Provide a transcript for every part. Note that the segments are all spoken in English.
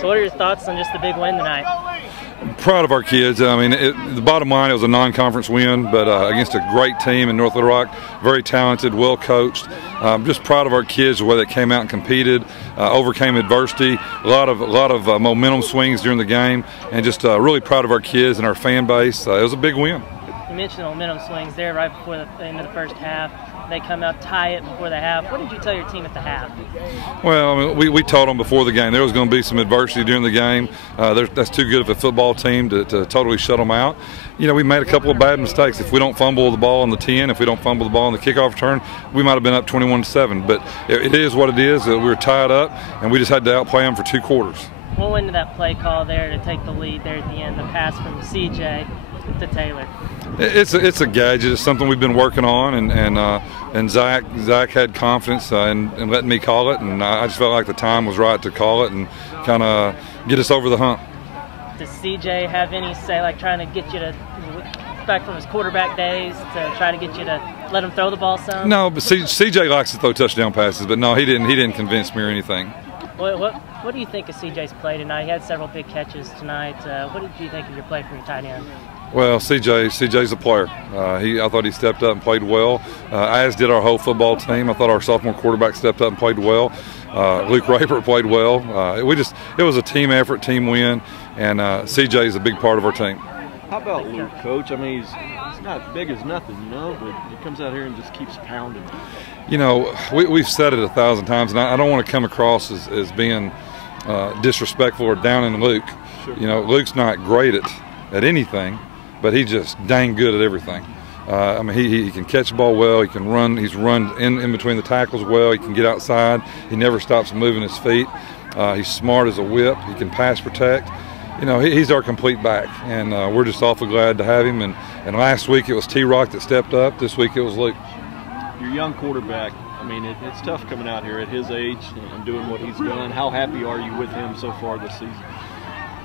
So what are your thoughts on just the big win tonight? I'm proud of our kids. I mean, the bottom line, it was a non-conference win, but against a great team in North Little Rock, very talented, well coached. Just proud of our kids, the way they came out and competed, overcame adversity, a lot of momentum swings during the game, and just really proud of our kids and our fan base. It was a big win. You mentioned the momentum swings there right before the end of the first half. They come out, tie it before the half. What did you tell your team at the half? Well, I mean, we told them before the game there was going to be some adversity during the game. That's too good of a football team to totally shut them out. You know, we made a couple of bad mistakes. If we don't fumble the ball on the 10, if we don't fumble the ball on the kickoff return, we might have been up 21-7. But it is what it is. We were tied up, and we just had to outplay them for 2 quarters. What went into that play call there to take the lead there at the end, the pass from CJ to Taylor? It's a gadget. It's something we've been working on, and Zach had confidence in letting me call it, and I just felt like the time was right to call it and kind of get us over the hump. Does CJ have any say, like trying to get you to back from his quarterback days to try to get you to let him throw the ball some? No, but CJ likes to throw touchdown passes, but no, he didn't convince me or anything. What do you think of CJ's play tonight? He had several big catches tonight. What did you think of your play from your tight end? Well, CJ's a player. I thought he stepped up and played well, as did our whole football team. I thought our sophomore quarterback stepped up and played well. Luke Raper played well. It was a team effort, team win, and CJ is a big part of our team. How about Luke, Coach? I mean, he's not big as nothing, you know, but he comes out here and just keeps pounding. You know, we've said it 1,000 times, and I don't want to come across as being disrespectful or down in Luke. Sure. You know, Luke's not great at anything, but he's just dang good at everything. I mean, he can catch the ball well. He can run. He's run in between the tackles well. He can get outside. He never stops moving his feet. He's smart as a whip. He can pass protect. You know, he's our complete back, and we're just awfully glad to have him. And last week it was T-Rock that stepped up. This week it was Luke. Your young quarterback, I mean, it's tough coming out here at his age and doing what he's done. How happy are you with him so far this season?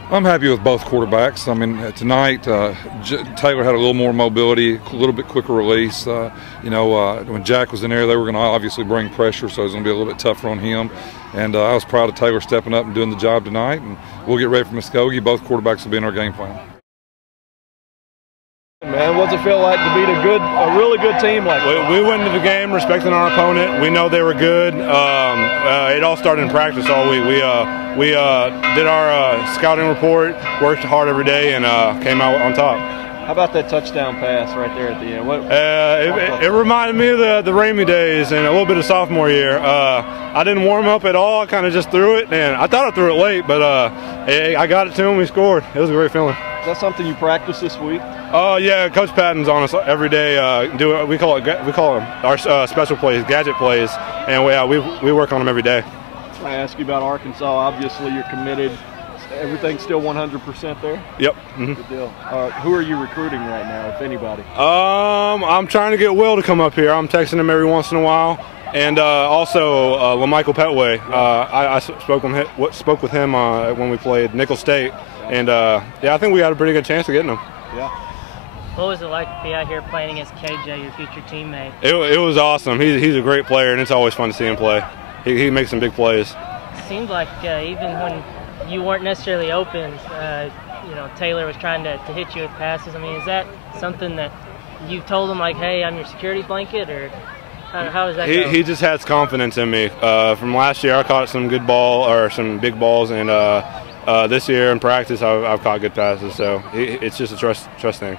I'm happy with both quarterbacks. I mean, tonight Taylor had a little more mobility, a little bit quicker release. You know, when Jack was in there, they were going to obviously bring pressure, so it was going to be a little bit tougher on him. And I was proud of Taylor stepping up and doing the job tonight. And we'll get ready for Muskogee. Both quarterbacks will be in our game plan. Man, what's it feel like to beat a really good team like that? We went into the game respecting our opponent. We know they were good. It all started in practice all week. We did our scouting report, worked hard every day, and came out on top. How about that touchdown pass right there at the end? It reminded me of the Ramey days and a little bit of sophomore year. I didn't warm up at all. I kind of just threw it, and I thought I threw it late, but I got it to him. We scored. It was a great feeling. Is that something you practice this week? Yeah, Coach Patton's on us every day. We call them our special plays, gadget plays, and we work on them every day. I ask you about Arkansas. Obviously, you're committed. Everything's still 100% there? Yep. Good deal. Who are you recruiting right now, if anybody? I'm trying to get Will to come up here. I'm texting him every once in a while. And also LaMichael Petway. I spoke with him when we played Nickel State. And yeah, I think we had a pretty good chance of getting him. Yeah. What was it like to be out here playing against KJ, your future teammate? It was awesome. He's a great player, and it's always fun to see him play. He makes some big plays. It seemed like even when you weren't necessarily open, you know, Taylor was trying to hit you with passes. I mean, is that something that you've told him, like, hey, I'm your security blanket, or how does that go? He just has confidence in me. From last year, I caught some good some big balls, and this year in practice, I've caught good passes. So it's just a trust thing.